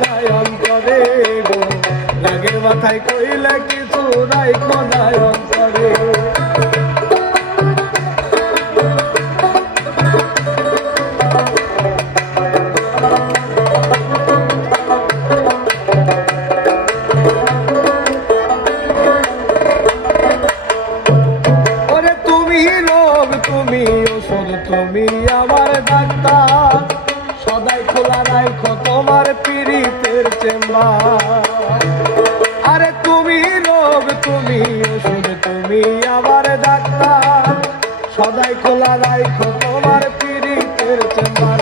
নাই অন্তরে গো রাগের মাথায় কইলে কিছু রাইখো নাই অন্তরে তুমি ওষুধ তুমি আমার ডাক্তার সদাই খোলা রাখো তোমার পীড়িতের চেম্বার আরে তুমি রোগ তুমি ওষুধ তুমি আমার ডাক্তার সদাই খোলা রাখো তোমার পীড়িতের চেম্বার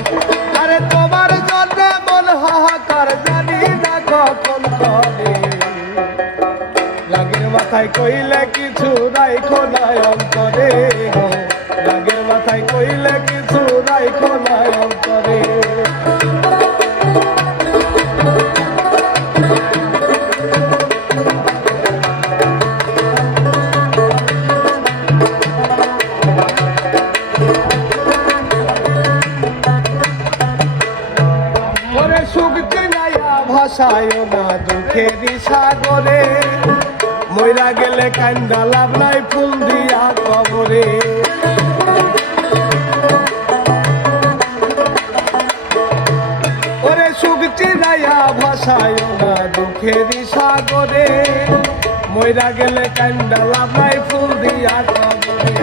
আরে তোমার জন্য মন হাহাকার জানি না কখন করে রাগের মাথায় কইলে কিছু রাইখো নাই অন্তরে গো রাগের মাথায় কইলে কিছু রাইখো নাই অন্তরে ওরে সুখ চিনাইয়া ভাষায় না দুঃখের সাগরে মইরা গেলে কান্দা লাভ নাই ফুল দিয়া কবরে ওরে সুখ চিনাইয়া ভাষায় না দুঃখের সাগরে মইরা গেলে কান্দা লাভ নাই ফুল দিয়া কবরে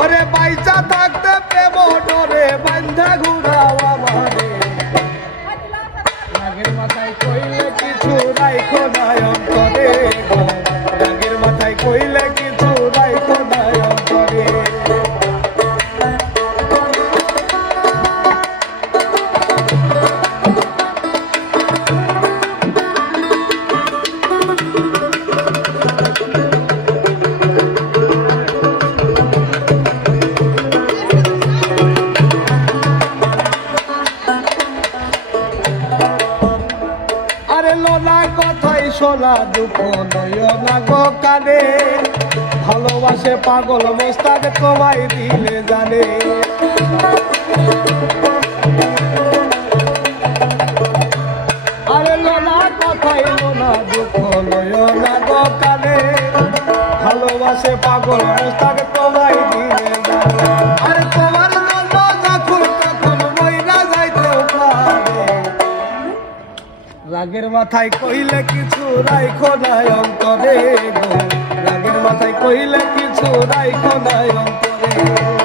ওরে বাইচা থাকতে প্রেম ডরে বান্ধা ঘুরাও আমারে রাগের মাথায় কইলে কিছু রাইখো নাই অন্তরে গো রাগের মাথায় কইলে কিছু রাইখো নাই অন্তরে লোনা কথাই শোনা দুঃখ নয় না গো কানে ভালোবাসে পাগল মোস্তাক তোমায় দিলে জানে আরে লোনা কথাই লোনা দুঃখ নয় না গো কানে ভালোবাসে পাগল মোস্তাক তোমায় দিলে জানে আরে তোমার জন্য যখন তখন মইরা যাইতেও পারে রাগের মাথায় কইলে কিছু রাইখো নাই অন্তরে গো রাগের মাথায় কইলে কিছু রাইখো নাই অন্তরে